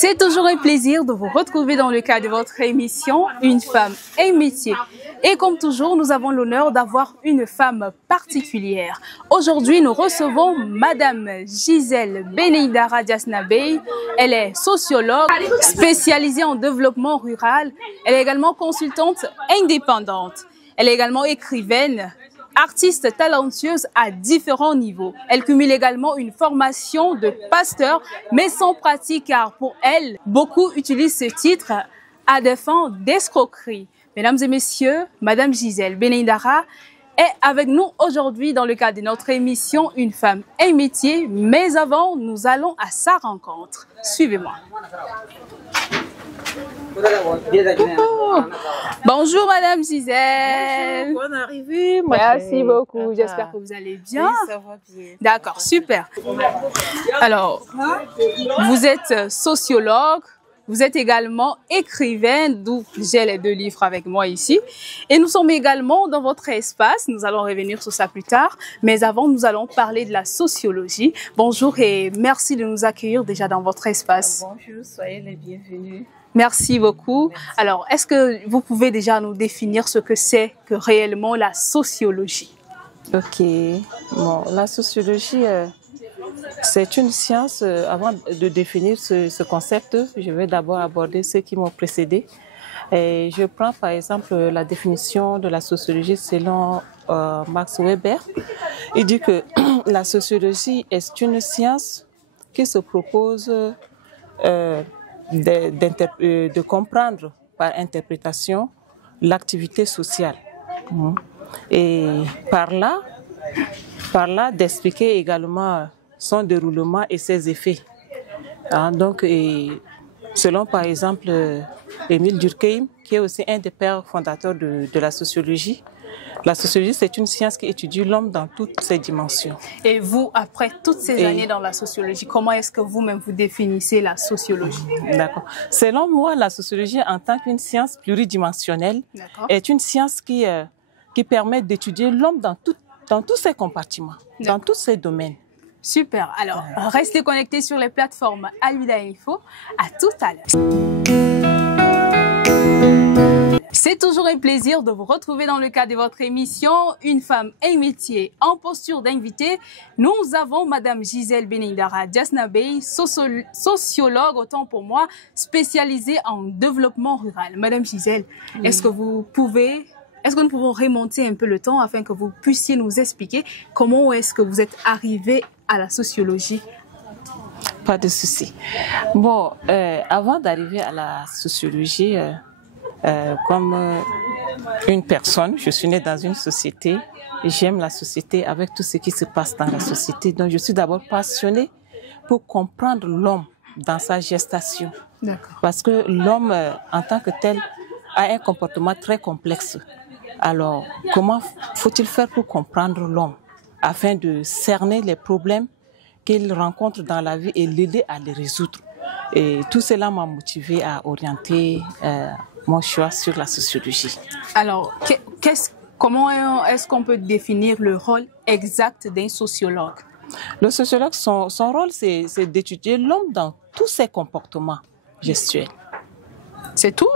C'est toujours un plaisir de vous retrouver dans le cadre de votre émission Une femme, un métier. Et comme toujours, nous avons l'honneur d'avoir une femme particulière. Aujourd'hui, nous recevons Madame Gisèle Beneidara Diasnabey. Elle est sociologue spécialisée en développement rural. Elle est également consultante indépendante. Elle est également écrivaine, artiste talentueuse à différents niveaux. Elle cumule également une formation de pasteur, mais sans pratique, car pour elle, beaucoup utilisent ce titre à des fins d'escroquerie. Mesdames et messieurs, Madame Gisèle Beneidara est avec nous aujourd'hui dans le cadre de notre émission Une femme, un métier. Mais avant, nous allons à sa rencontre. Suivez-moi. Bonjour Madame Gisèle. Bonjour, bonne arrivée. Merci beaucoup, j'espère que vous allez bien. Oui, ça va bien. D'accord, super. Alors, vous êtes sociologue, vous êtes également écrivaine, d'où j'ai les 2 livres avec moi ici. Et nous sommes également dans votre espace, nous allons revenir sur ça plus tard. Mais avant, nous allons parler de la sociologie. Bonjour et merci de nous accueillir déjà dans votre espace. Bonjour, soyez les bienvenus. Merci beaucoup. Alors, est-ce que vous pouvez déjà nous définir ce que c'est que réellement la sociologie? Ok. Bon, la sociologie, c'est une science. Avant de définir ce concept, je vais d'abord aborder ceux qui m'ont précédé. Et je prends par exemple la définition de la sociologie selon Max Weber. Il dit que la sociologie est une science qui se propose de comprendre par interprétation l'activité sociale et par là d'expliquer également son déroulement et ses effets. Donc, selon par exemple Émile Durkheim, qui est aussi un des pères fondateurs de la sociologie, c'est une science qui étudie l'homme dans toutes ses dimensions. Et vous, après toutes ces années dans la sociologie, comment est-ce que vous-même vous définissez la sociologie? D'accord. Selon moi, la sociologie en tant qu'une science pluridimensionnelle est une science qui permet d'étudier l'homme dans tous ses compartiments, dans tous ses domaines. Super. Alors, restez connectés sur les plateformes Alvida Info. À tout à l'heure. C'est toujours un plaisir de vous retrouver dans le cadre de votre émission Une femme, un métier. En posture d'invité, nous avons Madame Gisèle Beneidara Diasnabey, sociologue, autant pour moi, spécialisée en développement rural. Madame Gisèle, est-ce que nous pouvons remonter un peu le temps afin que vous puissiez nous expliquer comment est-ce que vous êtes arrivée à la sociologie? Pas de souci. Bon, avant d'arriver à la sociologie, comme une personne, je suis née dans une société, j'aime la société avec tout ce qui se passe dans la société. Donc, je suis d'abord passionnée pour comprendre l'homme dans sa gestation. Parce que l'homme, en tant que tel, a un comportement très complexe. Alors, comment faut-il faire pour comprendre l'homme afin de cerner les problèmes qu'il rencontre dans la vie et l'aider à les résoudre? Et tout cela m'a motivée à orienter mon choix sur la sociologie. Alors, comment est-ce qu'on peut définir le rôle exact d'un sociologue? Le sociologue, son rôle, c'est d'étudier l'homme dans tous ses comportements gestuels. C'est tout?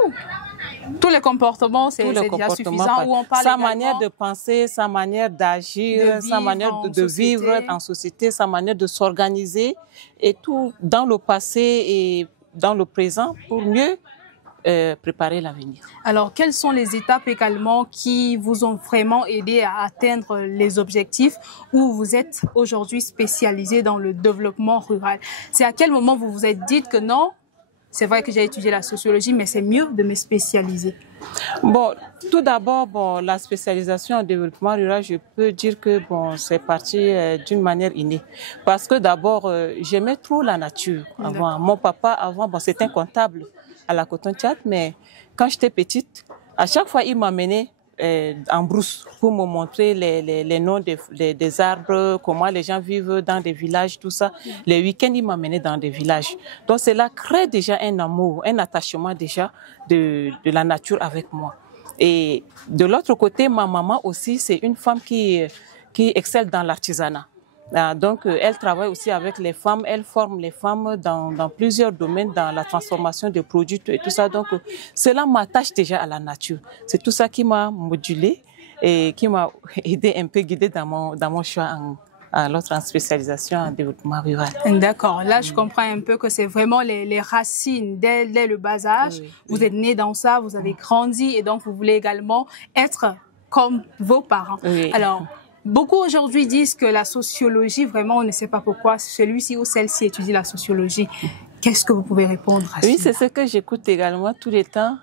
Tous les comportements, c'est déjà suffisant? Ou on parle sa manière de penser, sa manière d'agir, sa manière de vivre en société, sa manière de s'organiser, et tout dans le passé et dans le présent pour mieux préparer l'avenir. Alors, quelles sont les étapes également qui vous ont vraiment aidé à atteindre les objectifs où vous êtes aujourd'hui spécialisé dans le développement rural? C'est à quel moment vous vous êtes dit que non, c'est vrai que j'ai étudié la sociologie, mais c'est mieux de me spécialiser? Bon, tout d'abord, la spécialisation en développement rural, je peux dire que c'est parti d'une manière innée. Parce que d'abord, j'aimais trop la nature. Mon papa, c'était un comptable à la Coton-Tchad, mais quand j'étais petite, à chaque fois, il m'amenait en brousse pour me montrer les noms des arbres, comment les gens vivent dans des villages, tout ça. Les week-ends, il m'amenait dans des villages. Donc, cela crée déjà un amour, un attachement déjà de la nature avec moi. Et de l'autre côté, ma maman aussi, c'est une femme qui excelle dans l'artisanat. Donc, elle travaille aussi avec les femmes, elle forme les femmes dans plusieurs domaines, dans la transformation des produits et tout ça. Donc, cela m'attache déjà à la nature. C'est tout ça qui m'a modulée et qui m'a aidé un peu, guidée dans mon choix en spécialisation en développement rural. D'accord. Là, je comprends un peu que c'est vraiment les racines dès le bas âge. Oui, vous êtes né dans ça, vous avez grandi et donc vous voulez également être comme vos parents. Oui. Alors, beaucoup aujourd'hui disent que la sociologie, vraiment, on ne sait pas pourquoi celui-ci ou celle-ci étudie la sociologie. Qu'est-ce que vous pouvez répondre à ça? Oui, c'est ce que j'écoute également tous les temps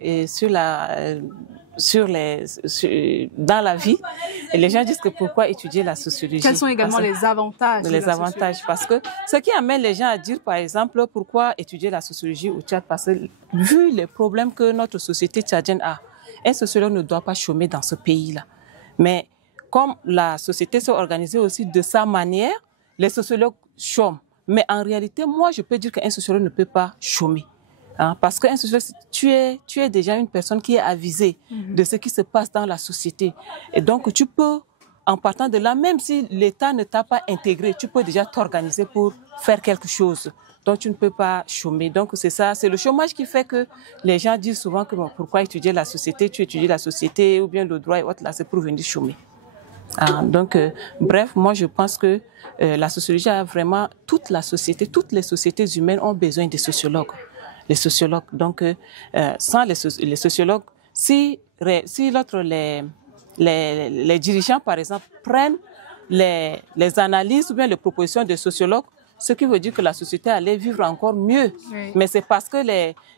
et dans la vie. Et les gens disent que pourquoi étudier la sociologie? Quels sont également les avantages? Les avantages, parce que ce qui amène les gens à dire, par exemple, pourquoi étudier la sociologie au Tchad? Parce que vu les problèmes que notre société tchadienne a, un sociologue ne doit pas chômer dans ce pays-là. Mais comme la société s'est organisée aussi de sa manière, les sociologues chôment. Mais en réalité, moi, je peux dire qu'un sociologue ne peut pas chômer. Parce qu'un sociologue, tu es déjà une personne qui est avisée de ce qui se passe dans la société. Et donc, tu peux, en partant de là, même si l'État ne t'a pas intégré, tu peux déjà t'organiser pour faire quelque chose. Donc, tu ne peux pas chômer. Donc, c'est ça, c'est le chômage qui fait que les gens disent souvent que bon, pourquoi étudier la société? Tu étudies la société ou bien le droit et autres, là, c'est pour venir chômer. Donc, bref, moi, je pense que la sociologie a vraiment, toute la société, toutes les sociétés humaines ont besoin des sociologues. Les sociologues. Donc, sans les sociologues, si les dirigeants, par exemple, prennent les analyses ou bien les propositions des sociologues, ce qui veut dire que la société allait vivre encore mieux. Oui. Mais c'est parce que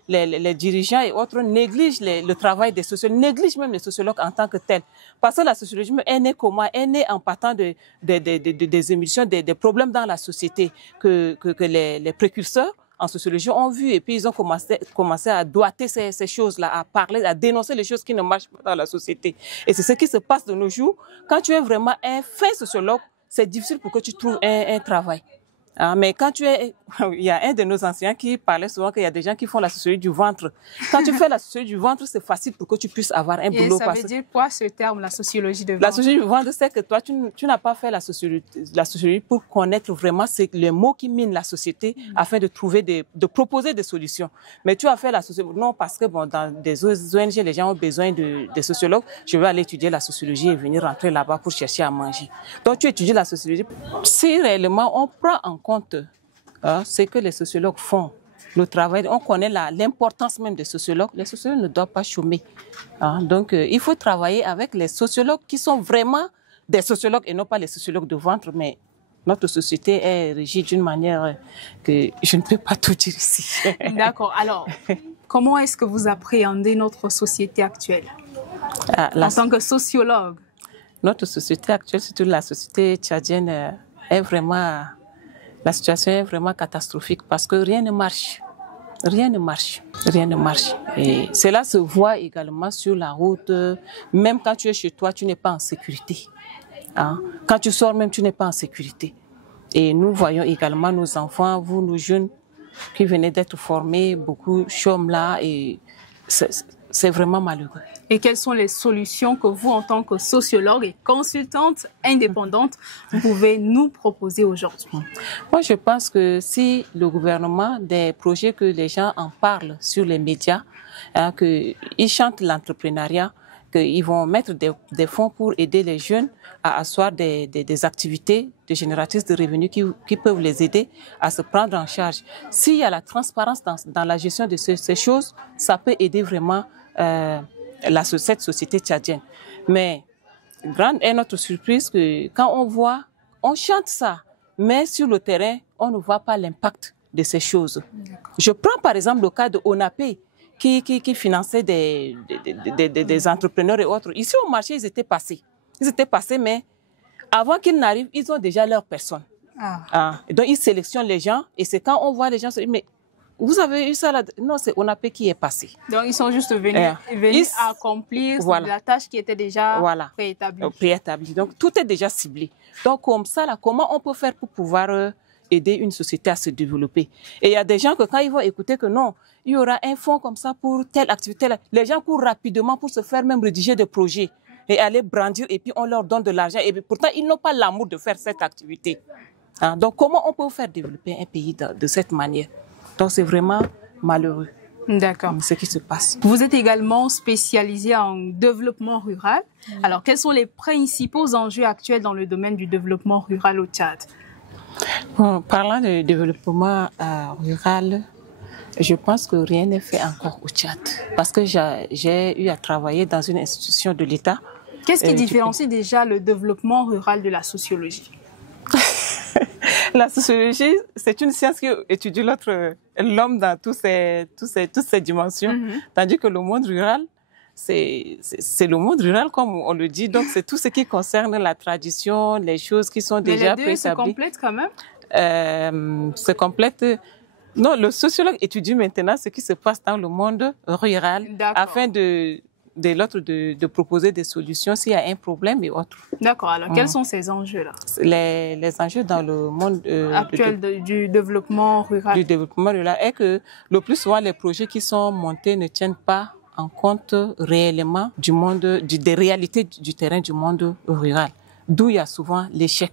les dirigeants et autres négligent le travail des sociologues, négligent même les sociologues en tant que tels. Parce que la sociologie est née comment? Elle est née en partant des émissions, des problèmes dans la société que les précurseurs en sociologie ont vu, et puis ils ont commencé à doiter ces choses-là, à parler, à dénoncer les choses qui ne marchent pas dans la société. Et c'est ce qui se passe de nos jours. Quand tu es vraiment un fin sociologue, c'est difficile pour que tu trouves un travail. Mais quand il y a un de nos enseignants qui parlait souvent qu'il y a des gens qui font la sociologie du ventre. Quand tu fais la sociologie du ventre, c'est facile pour que tu puisses avoir un boulot. Ça veut dire quoi ce terme, la sociologie du ventre? La sociologie du ventre, c'est que toi, tu n'as pas fait la sociologie pour connaître vraiment les mots qui minent la société afin de de proposer des solutions. Mais tu as fait la sociologie, non, parce que bon, dans des ONG, les gens ont besoin des sociologues. Je vais aller étudier la sociologie et venir rentrer là-bas pour chercher à manger. Donc, tu étudies la sociologie. Si réellement on prend en compte ce que les sociologues font, le travail, on connaît l'importance même des sociologues, les sociologues ne doivent pas chômer. Donc, il faut travailler avec les sociologues qui sont vraiment des sociologues et non pas les sociologues de ventre, mais notre société est régie d'une manière que je ne peux pas tout dire ici. D'accord. Alors, comment est-ce que vous appréhendez notre société actuelle en tant que sociologue? Notre société actuelle, surtout la société tchadienne, la situation est vraiment catastrophique parce que rien ne marche. Rien ne marche. Rien ne marche. Et cela se voit également sur la route. Même quand tu es chez toi, tu n'es pas en sécurité. Quand tu sors même, tu n'es pas en sécurité. Et nous voyons également nos enfants, vous, nos jeunes qui venaient d'être formés, beaucoup chôment là et c'est vraiment malheureux. Et quelles sont les solutions que vous, en tant que sociologue et consultante indépendante, vous pouvez nous proposer aujourd'hui? Moi, je pense que si le gouvernement, des projets que les gens en parlent sur les médias, qu'ils chantent l'entrepreneuriat, qu'ils vont mettre des fonds pour aider les jeunes à asseoir des activités de génératrices de revenus qui peuvent les aider à se prendre en charge. S'il y a la transparence dans la gestion de ces choses, ça peut aider vraiment cette société tchadienne. Mais grande est notre surprise que quand on voit, on chante ça, mais sur le terrain, on ne voit pas l'impact de ces choses. Je prends par exemple le cas de ONAPE qui finançait des entrepreneurs et autres. Ici au marché, ils étaient passés. Ils étaient passés, mais avant qu'ils n'arrivent, ils ont déjà leur personne. Donc ils sélectionnent les gens et c'est quand on voit les gens se dire, mais vous avez eu ça là? Non, c'est ONAPE qui est passé. Donc, ils sont juste venus accomplir la tâche qui était déjà préétablie. Donc, tout est déjà ciblé. Donc, comme ça, là, comment on peut faire pour pouvoir aider une société à se développer? Et il y a des gens que quand ils vont écouter que non, il y aura un fonds comme ça pour telle activité, là, les gens courent rapidement pour se faire même rédiger des projets. et aller brandir et puis on leur donne de l'argent. Et pourtant, ils n'ont pas l'amour de faire cette activité. Hein? Donc, comment on peut faire développer un pays de cette manière? Donc, c'est vraiment malheureux. D'accord. Ce qui se passe. Vous êtes également spécialisé en développement rural. Alors, quels sont les principaux enjeux actuels dans le domaine du développement rural au Tchad? Bon, parlant de développement rural, je pense que rien n'est fait encore au Tchad. Parce que j'ai eu à travailler dans une institution de l'État. Qu'est-ce qui différencie déjà le développement rural de la sociologie? La sociologie, c'est une science qui étudie l'homme dans toutes ces dimensions. Tandis que le monde rural, c'est le monde rural, comme on le dit. Donc, c'est tout ce qui concerne la tradition, les choses qui sont déjà préétablies. Mais les deux se complètent quand même? Se complètent. Non, le sociologue étudie maintenant ce qui se passe dans le monde rural afin de proposer des solutions s'il y a un problème et autres. D'accord. Alors, quels sont ces enjeux-là? Les enjeux dans le monde actuel du développement rural. Du développement rural est que le plus souvent, les projets qui sont montés ne tiennent pas en compte réellement des réalités du terrain du monde rural. D'où il y a souvent l'échec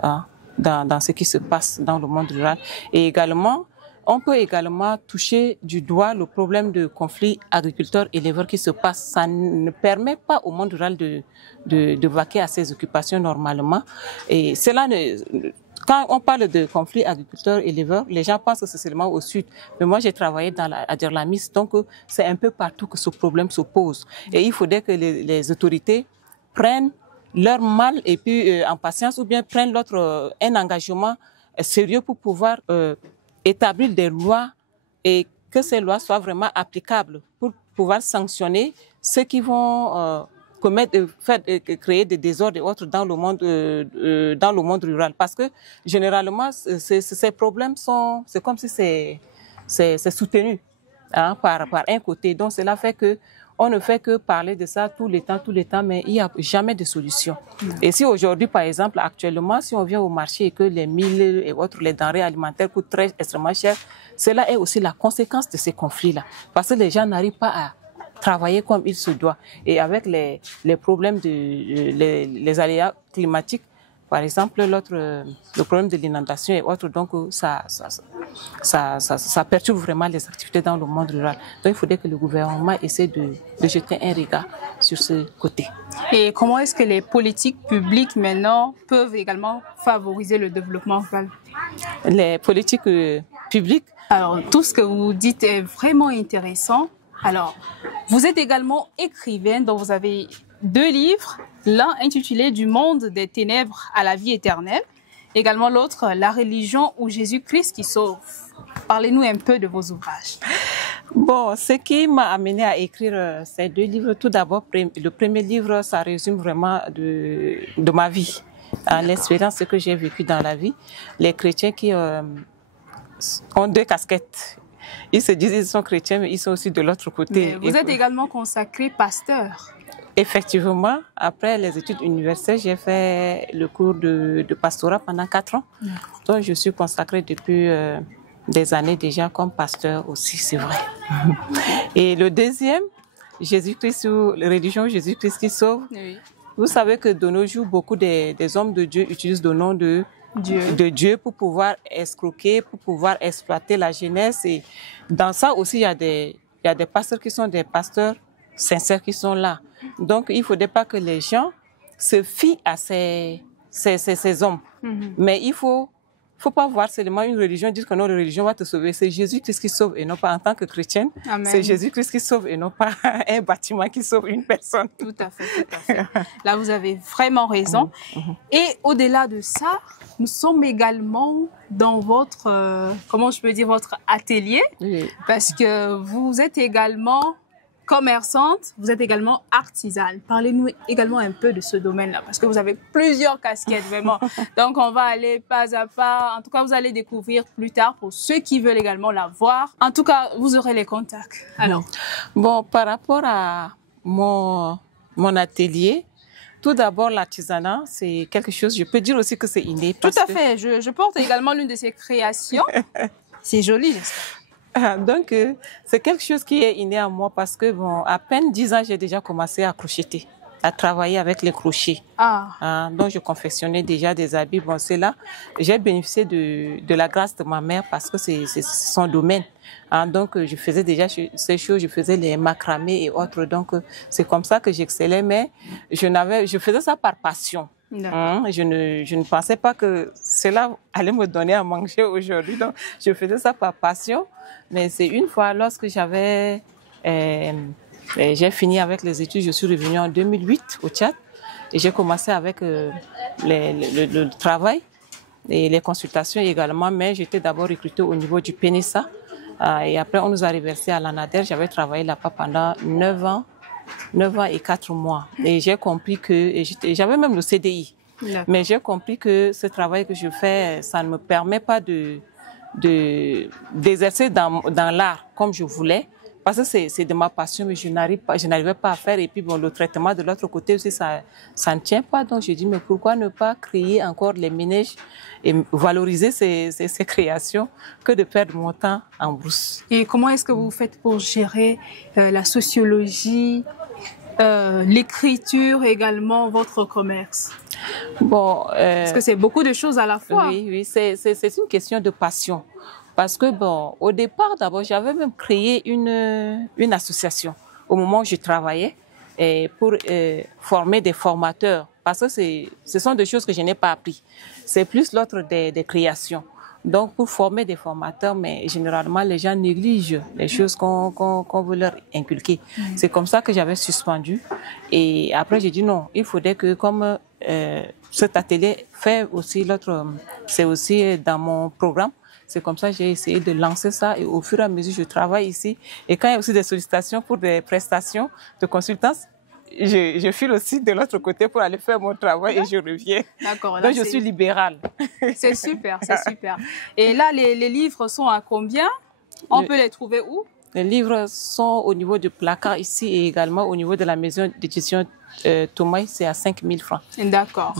dans ce qui se passe dans le monde rural. Et également, on peut également toucher du doigt le problème de conflit agriculteurs-éleveurs qui se passe. Ça ne permet pas au monde rural de vaquer à ses occupations normalement. Et quand on parle de conflit agriculteurs-éleveurs, les gens pensent que c'est seulement au sud. Mais moi, j'ai travaillé à Derlamis, donc c'est un peu partout que ce problème se pose. Et il faudrait que les autorités prennent leur mal et puis en patience, ou bien prennent un engagement sérieux pour pouvoir établir des lois et que ces lois soient vraiment applicables pour pouvoir sanctionner ceux qui vont créer des désordres et autres dans le monde rural. Parce que généralement, ces problèmes c'est comme si c'est soutenu par un côté. Donc cela fait que on ne fait que parler de ça tout le temps, mais il n'y a jamais de solution. Et si aujourd'hui, par exemple, actuellement, si on vient au marché et que les milles et autres, les denrées alimentaires coûtent extrêmement cher, cela est aussi la conséquence de ces conflits-là. Parce que les gens n'arrivent pas à travailler comme il se doit. Et avec les problèmes les aléas climatiques, par exemple, le problème de l'inondation et autres, donc ça perturbe vraiment les activités dans le monde rural. Donc il faudrait que le gouvernement essaie de jeter un regard sur ce côté. Et comment est-ce que les politiques publiques maintenant peuvent également favoriser le développement rural? Les politiques publiques? Alors, tout ce que vous dites est vraiment intéressant. Alors, vous êtes également écrivain, donc vous avez 2 livres, l'un intitulé Du monde des ténèbres à la vie éternelle, également l'autre La religion ou Jésus-Christ qui sauve. Parlez-nous un peu de vos ouvrages. Bon, ce qui m'a amené à écrire ces 2 livres, tout d'abord, le premier livre, ça résume vraiment de ma vie, l'expérience que j'ai vécue dans la vie. Les chrétiens qui ont 2 casquettes. Ils se disent qu'ils sont chrétiens, mais ils sont aussi de l'autre côté. Mais vous êtes également consacré pasteur. Effectivement, après les études universitaires, j'ai fait le cours de pastorat pendant 4 ans. Donc, je suis consacrée depuis des années déjà comme pasteur aussi, c'est vrai. Et le deuxième, Jésus-Christ ou la religion Jésus-Christ qui sauve. Oui. Vous savez que de nos jours, beaucoup des hommes de Dieu utilisent le nom de Dieu pour pouvoir escroquer, pour pouvoir exploiter la jeunesse. Et dans ça aussi, il y a des pasteurs qui sont des pasteurs sincères qui sont là. Donc, il ne faudrait pas que les gens se fient à ces hommes. Mais il faut pas voir seulement une religion dire que notre religion va te sauver. C'est Jésus-Christ qui sauve et non pas en tant que chrétienne. C'est Jésus-Christ qui sauve et non pas un bâtiment qui sauve une personne. Tout à fait, tout à fait. Là, vous avez vraiment raison. Et au-delà de ça, nous sommes également dans votre, comment je peux dire, votre atelier. Oui. Parce que vous êtes également commerçante, vous êtes également artisane. Parlez-nous également un peu de ce domaine-là, parce que vous avez plusieurs casquettes, vraiment. Donc, on va aller pas à pas. En tout cas, vous allez découvrir plus tard pour ceux qui veulent également la voir. En tout cas, vous aurez les contacts. Alors. Bon, par rapport à mon atelier, tout d'abord, l'artisanat, c'est quelque chose, je peux dire aussi que c'est inné. Tout à fait. Je porte également l'une de ces créations. C'est joli, j'espère. Donc, c'est quelque chose qui est inné à moi parce que, bon, à peine 10 ans, j'ai déjà commencé à crocheter. à travailler avec les crochets. Donc, je confectionnais déjà des habits. Bon, c'est là, j'ai bénéficié de la grâce de ma mère parce que c'est son domaine. Donc, je faisais déjà ces choses, je faisais les macramés et autres. Donc, c'est comme ça que j'excellais, mais je faisais ça par passion. Je ne pensais pas que cela allait me donner à manger aujourd'hui. Donc, je faisais ça par passion. Mais c'est une fois, lorsque j'ai fini avec les études, je suis revenue en 2008 au Tchad et j'ai commencé avec le travail et les consultations également, mais j'étais d'abord recrutée au niveau du PNSA et après on nous a reversé à l'ANADER. J'avais travaillé là-bas pendant 9 ans et 4 mois et j'ai compris que, j'avais même le CDI, mais j'ai compris que ce travail que je fais, ça ne me permet pas d'exercer dans l'art comme je voulais. Parce que c'est de ma passion, mais je n'arrivais pas à faire. Et puis, bon, le traitement de l'autre côté aussi, ça ne tient pas. Donc, je dis, mais pourquoi ne pas créer encore les ménages et valoriser ces créations que de perdre mon temps en brousse. Et comment est-ce que vous faites pour gérer la sociologie, l'écriture et également votre commerce? Bon, parce que c'est beaucoup de choses à la fois. Oui, c'est une question de passion. Parce que, bon, au départ, d'abord, j'avais même créé une association au moment où je travaillais pour former des formateurs. Parce que ce sont des choses que je n'ai pas appris. C'est plus l'autre des créations. Donc, pour former des formateurs, mais généralement, les gens négligent les choses qu'on veut leur inculquer. C'est comme ça que j'avais suspendu. Et après, j'ai dit non, il faudrait que comme cet atelier fait aussi c'est aussi dans mon programme. C'est comme ça que j'ai essayé de lancer ça et au fur et à mesure, je travaille ici. Et quand il y a aussi des sollicitations pour des prestations de consultance, je file aussi de l'autre côté pour aller faire mon travail et je reviens. D'accord. Donc, je suis libérale. C'est super, c'est super. Et là, les livres sont à combien? On peut les trouver où? Les livres sont au niveau du placard ici et également au niveau de la maison d'édition Thomas, c'est à 5 000 francs. D'accord.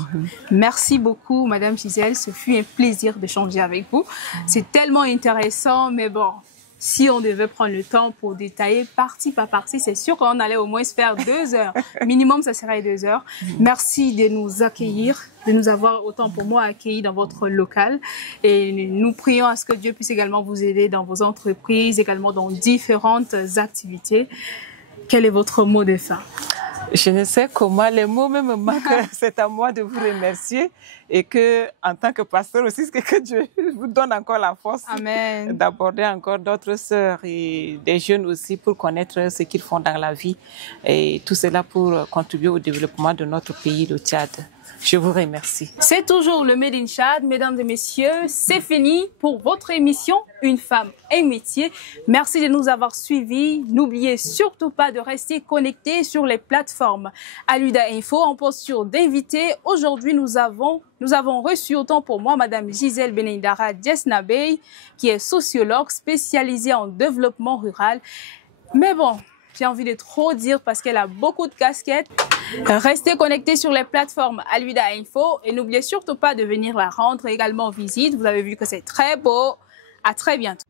Merci beaucoup, Madame Gisèle. Ce fut un plaisir d'échanger avec vous. C'est tellement intéressant, mais bon, si on devait prendre le temps pour détailler partie par partie, c'est sûr qu'on allait au moins se faire 2 heures. Minimum, ça serait 2 heures. Merci de nous accueillir, de nous avoir autant pour moi accueillis dans votre local. Et nous prions à ce que Dieu puisse également vous aider dans vos entreprises, également dans différentes activités. Quel est votre mot de fin? Je ne sais comment, les mots même me manquent. C'est à moi de vous remercier et que, en tant que pasteur aussi, que Dieu vous donne encore la force d'aborder encore d'autres sœurs et des jeunes aussi pour connaître ce qu'ils font dans la vie et tout cela pour contribuer au développement de notre pays, le Tchad. Je vous remercie. C'est toujours le Made in Tchad, mesdames et messieurs. C'est fini pour votre émission Une femme, un métier. Merci de nous avoir suivis. N'oubliez surtout pas de rester connectés sur les plateformes Aluda Info en posture d'invité. Aujourd'hui, nous avons reçu, autant pour moi, Madame Gisèle Benindara Djesnabey, qui est sociologue spécialisée en développement rural. Mais bon, j'ai envie de trop dire parce qu'elle a beaucoup de casquettes. Restez connectés sur les plateformes Aluda Info et n'oubliez surtout pas de venir la rendre également visite. Vous avez vu que c'est très beau. À très bientôt.